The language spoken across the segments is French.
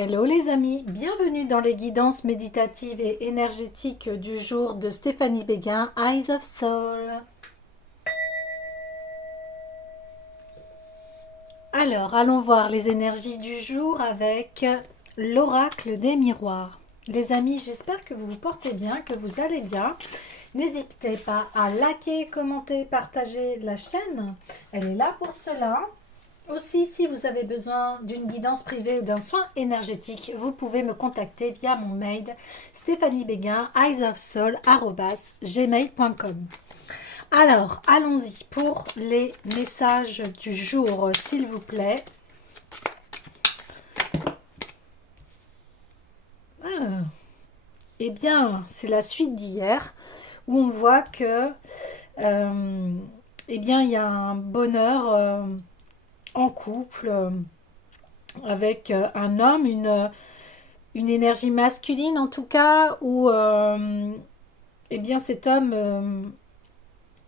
Hello les amis, bienvenue dans les guidances méditatives et énergétiques du jour de Stéphanie Béguin, Eyes of Soul. Alors, allons voir les énergies du jour avec l'oracle des miroirs. Les amis, j'espère que vous vous portez bien, que vous allez bien. N'hésitez pas à liker, commenter, partager la chaîne. Elle est là pour cela. Aussi, si vous avez besoin d'une guidance privée ou d'un soin énergétique, vous pouvez me contacter via mon mail stéphaniebeguin@gmail.com. Alors, allons-y pour les messages du jour, s'il vous plaît. Eh bien, c'est la suite d'hier où on voit que, eh bien, il y a un bonheur en couple avec un homme, une énergie masculine en tout cas, où eh bien, cet homme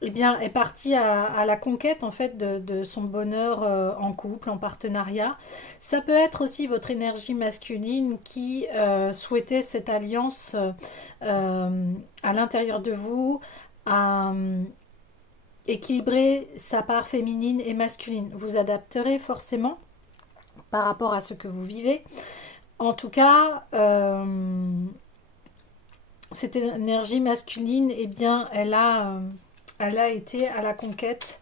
eh bien, est parti à la conquête en fait de son bonheur en couple, en partenariat. Ça peut être aussi votre énergie masculine qui souhaitait cette alliance à l'intérieur de vous, à équilibrer sa part féminine et masculine. Vous adapterez forcément par rapport à ce que vous vivez. En tout cas, cette énergie masculine, eh bien, elle a été à la conquête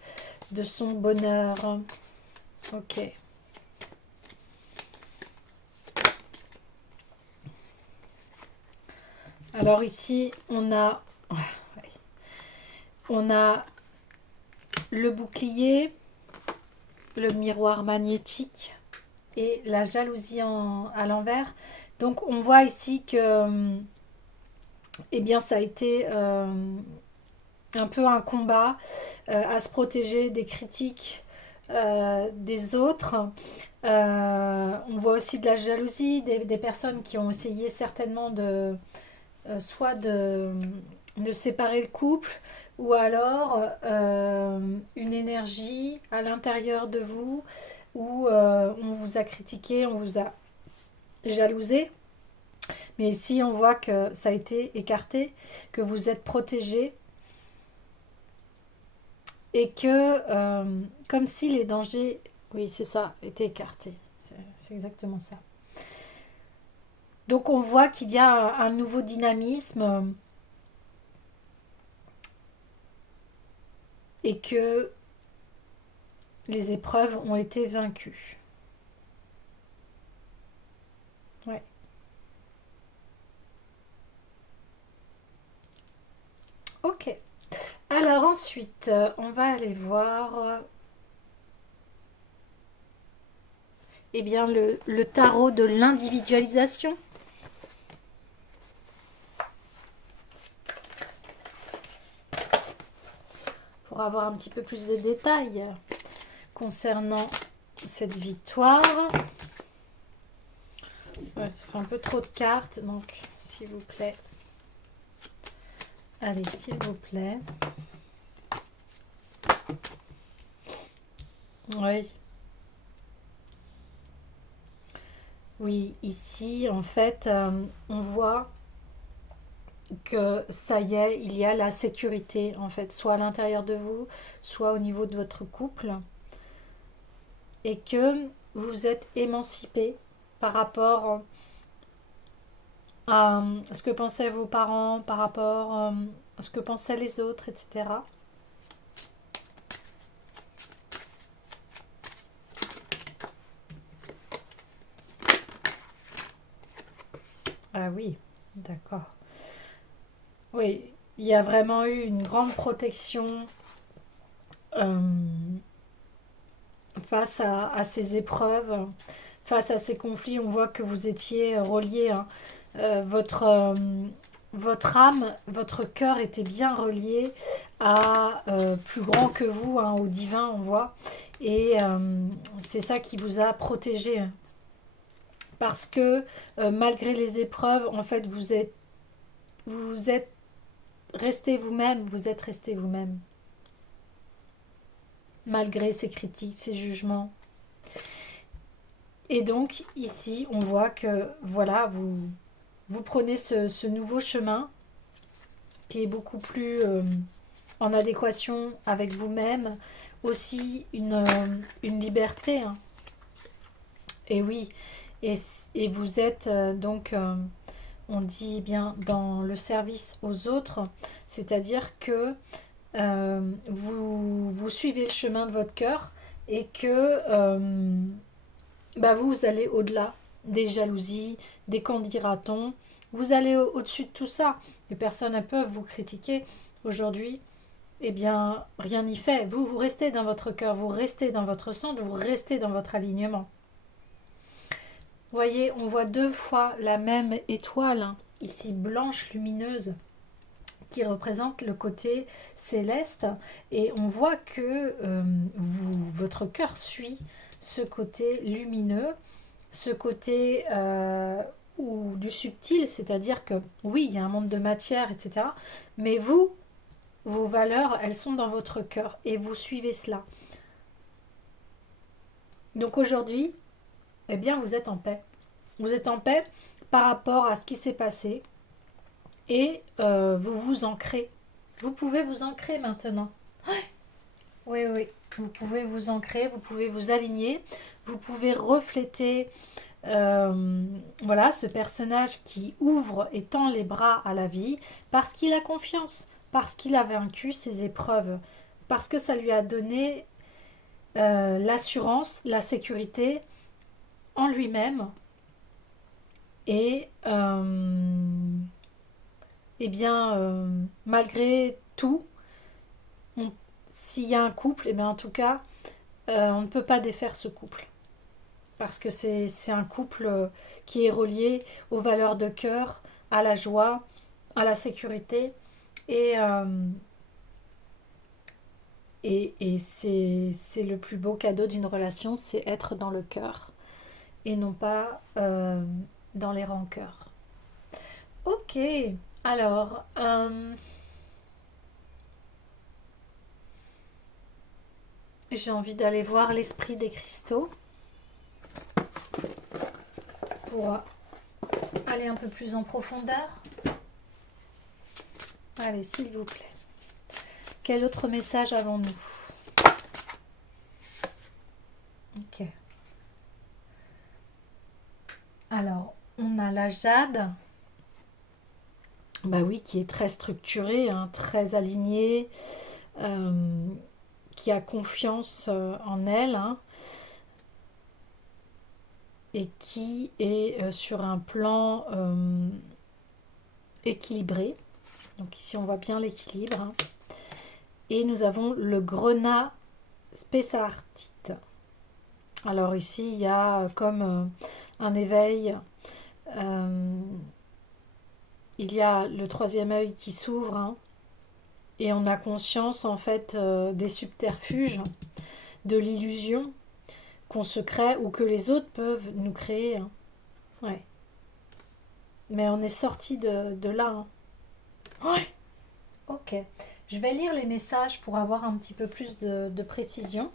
de son bonheur. Ok. Alors ici, on a le bouclier, le miroir magnétique et la jalousie à l'envers. Donc on voit ici que, eh bien, ça a été un peu un combat à se protéger des critiques des autres. On voit aussi de la jalousie, des personnes qui ont essayé certainement soit de séparer le couple, ou alors une énergie à l'intérieur de vous où on vous a critiqué, on vous a jalousé. Mais ici, on voit que ça a été écarté, que vous êtes protégé et que, comme si les dangers, oui, c'est ça, étaient écartés. C'est exactement ça. Donc, on voit qu'il y a un nouveau dynamisme et que les épreuves ont été vaincues. Ouais. Ok. Alors ensuite, on va aller voir eh bien, le tarot de l'individualisation. Pour avoir un petit peu plus de détails concernant cette victoire. Ouais, ça fait un peu trop de cartes, donc s'il vous plaît. Allez, s'il vous plaît. Oui. Oui, ici, en fait, on voit que ça y est, il y a la sécurité, en fait, soit à l'intérieur de vous, soit au niveau de votre couple, et que vous vous êtes émancipé par rapport à ce que pensaient vos parents, par rapport à ce que pensaient les autres, etc. Ah oui, d'accord. Oui, il y a vraiment eu une grande protection euh, face à ces épreuves, face à ces conflits. On voit que vous étiez reliés, hein. Votre, votre âme, votre cœur était bien relié à plus grand que vous, hein, au divin, on voit. Et c'est ça qui vous a protégé. Parce que malgré les épreuves, en fait, vous êtes resté vous-même, vous êtes resté vous-même. Malgré ces critiques, ces jugements. Et donc ici, on voit que voilà, vous prenez ce nouveau chemin qui est beaucoup plus en adéquation avec vous-même, aussi une liberté, hein. Et oui, et, et vous êtes donc, on dit bien, dans le service aux autres, c'est-à-dire que vous suivez le chemin de votre cœur et que bah vous allez au-delà des jalousies, des qu'en dira-t-on. Vous allez au-dessus de tout ça. Les personnes elles peuvent vous critiquer aujourd'hui. Eh bien, rien n'y fait. Vous restez dans votre cœur, vous restez dans votre centre, vous restez dans votre alignement. Vous voyez, on voit deux fois la même étoile, hein, ici blanche, lumineuse, qui représente le côté céleste. Et on voit que votre cœur suit ce côté lumineux, ce côté ou du subtil, c'est-à-dire que oui, il y a un monde de matière, etc. Mais vous, vos valeurs, elles sont dans votre cœur et vous suivez cela. Donc aujourd'hui, eh bien, vous êtes en paix. Vous êtes en paix par rapport à ce qui s'est passé et vous vous ancrez. Vous pouvez vous ancrer maintenant. Oui, oui. Vous pouvez vous ancrer, vous pouvez vous aligner, vous pouvez refléter voilà, ce personnage qui ouvre et tend les bras à la vie parce qu'il a confiance, parce qu'il a vaincu ses épreuves, parce que ça lui a donné l'assurance, la sécurité en lui-même et eh bien malgré tout, s'il y a un couple, et bien en tout cas on ne peut pas défaire ce couple parce que c'est un couple qui est relié aux valeurs de cœur, à la joie, à la sécurité et et c'est le plus beau cadeau d'une relation, c'est être dans le cœur et non pas dans les rancœurs. Ok, alors j'ai envie d'aller voir l'esprit des cristaux pour aller un peu plus en profondeur. Allez, s'il vous plaît. Quel autre message avons-nous? Ok. Alors, on a la jade. Bah oui, qui est très structurée, hein, très alignée, qui a confiance en elle, hein, et qui est sur un plan équilibré. Donc ici, on voit bien l'équilibre, hein. Et nous avons le grenat spessartite. Alors ici, il y a comme un éveil. Il y a le troisième œil qui s'ouvre, hein, et on a conscience en fait des subterfuges, de l'illusion qu'on se crée ou que les autres peuvent nous créer, hein. Ouais. Mais on est sorti de là, hein. Ouais. Ok. Je vais lire les messages pour avoir un petit peu plus de précision.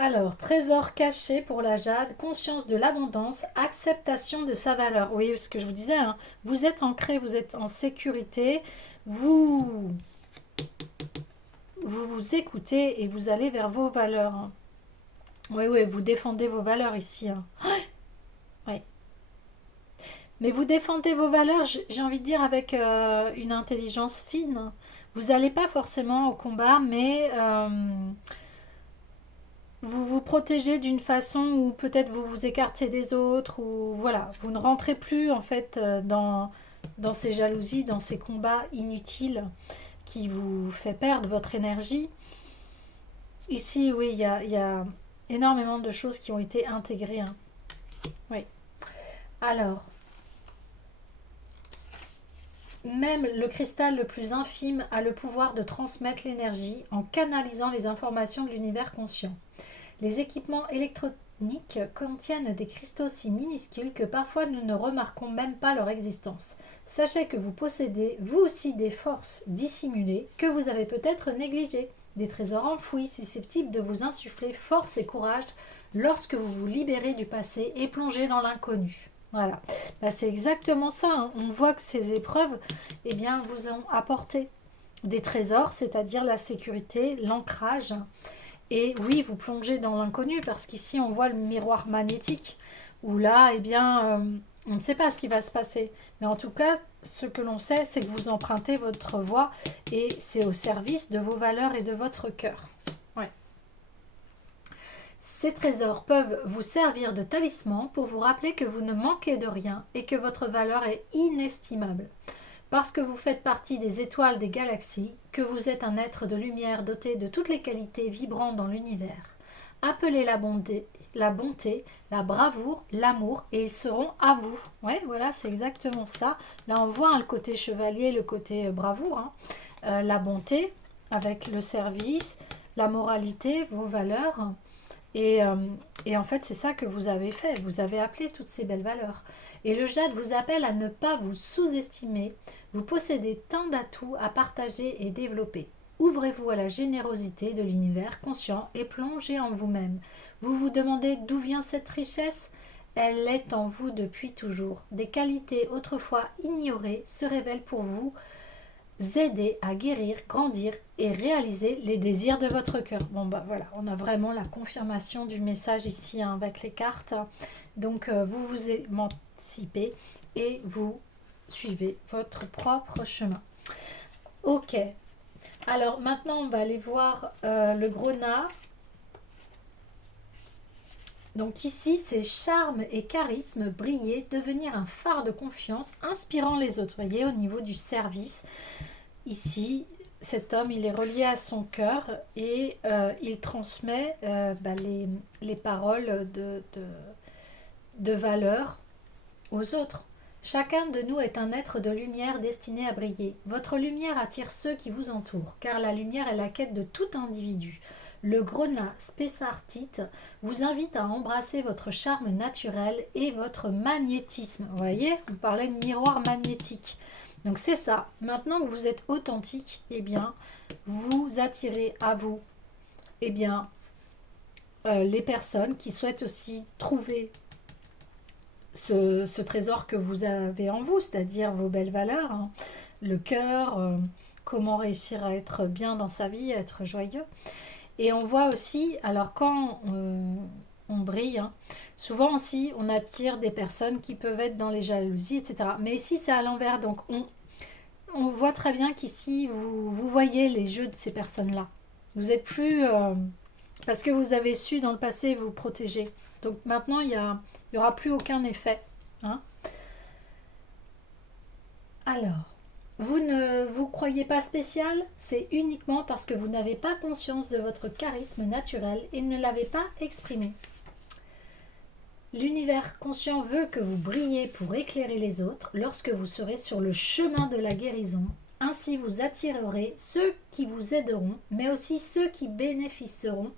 Alors, trésor caché pour la jade, conscience de l'abondance, acceptation de sa valeur. Oui, ce que je vous disais, hein, vous êtes ancré, vous êtes en sécurité, vous vous écoutez et vous allez vers vos valeurs, hein. Oui, oui, vous défendez vos valeurs ici, hein. Oui. Mais vous défendez vos valeurs, j'ai envie de dire, avec une intelligence fine. Vous n'allez pas forcément au combat, mais vous vous protégez d'une façon où peut-être vous vous écartez des autres, ou voilà, vous ne rentrez plus en fait dans ces jalousies, dans ces combats inutiles qui vous fait perdre votre énergie. Ici, oui, il y a énormément de choses qui ont été intégrées, hein. Oui. Alors, même le cristal le plus infime a le pouvoir de transmettre l'énergie en canalisant les informations de l'univers conscient. Les équipements électroniques contiennent des cristaux si minuscules que parfois nous ne remarquons même pas leur existence. Sachez que vous possédez vous aussi des forces dissimulées que vous avez peut-être négligées, des trésors enfouis susceptibles de vous insuffler force et courage lorsque vous vous libérez du passé et plongez dans l'inconnu. Voilà, bah, c'est exactement ça, hein. On voit que ces épreuves, eh bien, vous ont apporté des trésors, c'est-à-dire la sécurité, l'ancrage. Et oui, vous plongez dans l'inconnu parce qu'ici, on voit le miroir magnétique où là, eh bien, on ne sait pas ce qui va se passer. Mais en tout cas, ce que l'on sait, c'est que vous empruntez votre voie et c'est au service de vos valeurs et de votre cœur. Ouais. Ces trésors peuvent vous servir de talisman pour vous rappeler que vous ne manquez de rien et que votre valeur est inestimable. Parce que vous faites partie des étoiles des galaxies, que vous êtes un être de lumière doté de toutes les qualités vibrant dans l'univers. Appelez la bonté, la bravoure, l'amour, et ils seront à vous. Ouais, voilà, c'est exactement ça. Là, on voit hein, le côté chevalier, le côté bravoure. Hein. La bonté, avec le service, la moralité, vos valeurs. Et en fait, c'est ça que vous avez fait. Vous avez appelé toutes ces belles valeurs. Et le jade vous appelle à ne pas vous sous-estimer. Vous possédez tant d'atouts à partager et développer. Ouvrez-vous à la générosité de l'univers conscient et plongez en vous-même. Vous vous demandez d'où vient cette richesse? Elle est en vous depuis toujours. Des qualités autrefois ignorées se révèlent pour vous aider à guérir, grandir et réaliser les désirs de votre cœur. Bon bah voilà, on a vraiment la confirmation du message ici hein, avec les cartes. Donc vous vous émancipez et vous suivez votre propre chemin. Ok, alors maintenant on va aller voir le grenat. Donc ici, c'est charme et charisme, briller, devenir un phare de confiance, inspirant les autres. Vous voyez, au niveau du service, ici, cet homme, il est relié à son cœur et il transmet les paroles de valeur aux autres. Chacun de nous est un être de lumière destiné à briller. Votre lumière attire ceux qui vous entourent, car la lumière est la quête de tout individu. Le grenat spessartite vous invite à embrasser votre charme naturel et votre magnétisme. Vous voyez, on parlait de miroir magnétique. Donc c'est ça. Maintenant que vous êtes authentique, eh bien, vous attirez à vous, eh bien, les personnes qui souhaitent aussi trouver ce trésor que vous avez en vous, c'est-à-dire vos belles valeurs, hein, le cœur, comment réussir à être bien dans sa vie, à être joyeux. Et on voit aussi, alors quand on brille, hein, souvent aussi on attire des personnes qui peuvent être dans les jalousies, etc. Mais ici c'est à l'envers, donc on voit très bien qu'ici vous voyez les jeux de ces personnes-là. Vous êtes plus... parce que vous avez su dans le passé vous protéger. Donc maintenant, il n'y aura plus aucun effet. Hein. Alors, vous ne vous croyez pas spécial? C'est uniquement parce que vous n'avez pas conscience de votre charisme naturel et ne l'avez pas exprimé. L'univers conscient veut que vous brillez pour éclairer les autres lorsque vous serez sur le chemin de la guérison. Ainsi, vous attirerez ceux qui vous aideront, mais aussi ceux qui bénéficieront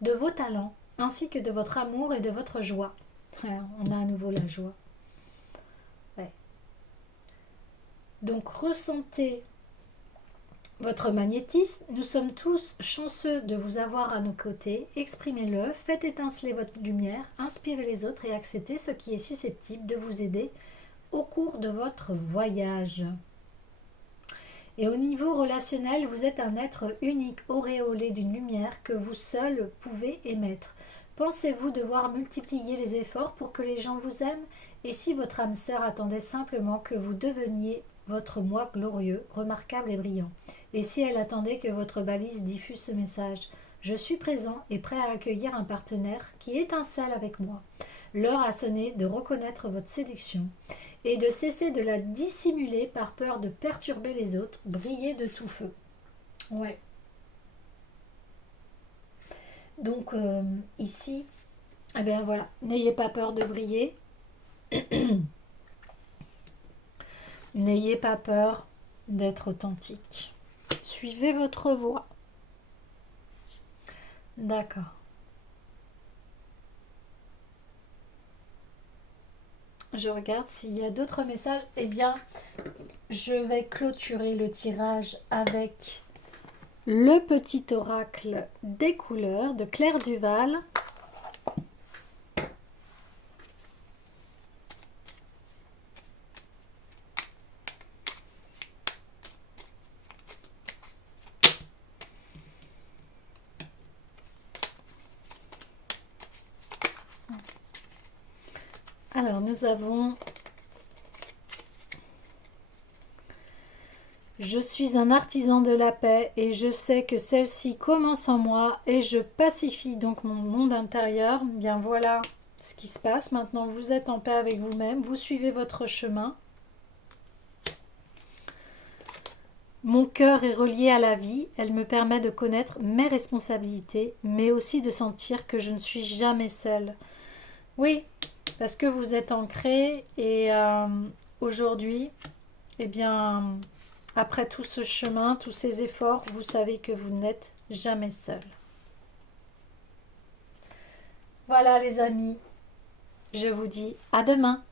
de vos talents, ainsi que de votre amour et de votre joie. On a à nouveau la joie. Ouais. Donc ressentez votre magnétisme. Nous sommes tous chanceux de vous avoir à nos côtés. Exprimez-le, faites étinceler votre lumière, inspirez les autres et acceptez ce qui est susceptible de vous aider au cours de votre voyage. Et au niveau relationnel, vous êtes un être unique, auréolé d'une lumière que vous seul pouvez émettre. Pensez-vous devoir multiplier les efforts pour que les gens vous aiment? Et si votre âme sœur attendait simplement que vous deveniez votre moi glorieux, remarquable et brillant? Et si elle attendait que votre balise diffuse ce message? Je suis présent et prêt à accueillir un partenaire qui étincelle avec moi. L'heure a sonné de reconnaître votre séduction et de cesser de la dissimuler par peur de perturber les autres. Brillez de tout feu. Ouais. Donc ici, eh bien voilà, n'ayez pas peur de briller. N'ayez pas peur d'être authentique. Suivez votre voie. D'accord. Je regarde s'il y a d'autres messages. Eh bien, je vais clôturer le tirage avec le petit oracle des couleurs de Claire Duval. Alors, nous avons Je suis un artisan de la paix et je sais que celle-ci commence en moi et je pacifie donc mon monde intérieur. Bien voilà ce qui se passe. Maintenant, vous êtes en paix avec vous-même, vous suivez votre chemin. Mon cœur est relié à la vie, elle me permet de connaître mes responsabilités, mais aussi de sentir que je ne suis jamais seule. Oui, parce que vous êtes ancré et aujourd'hui, eh bien, après tout ce chemin, tous ces efforts, vous savez que vous n'êtes jamais seul. Voilà les amis, je vous dis à demain.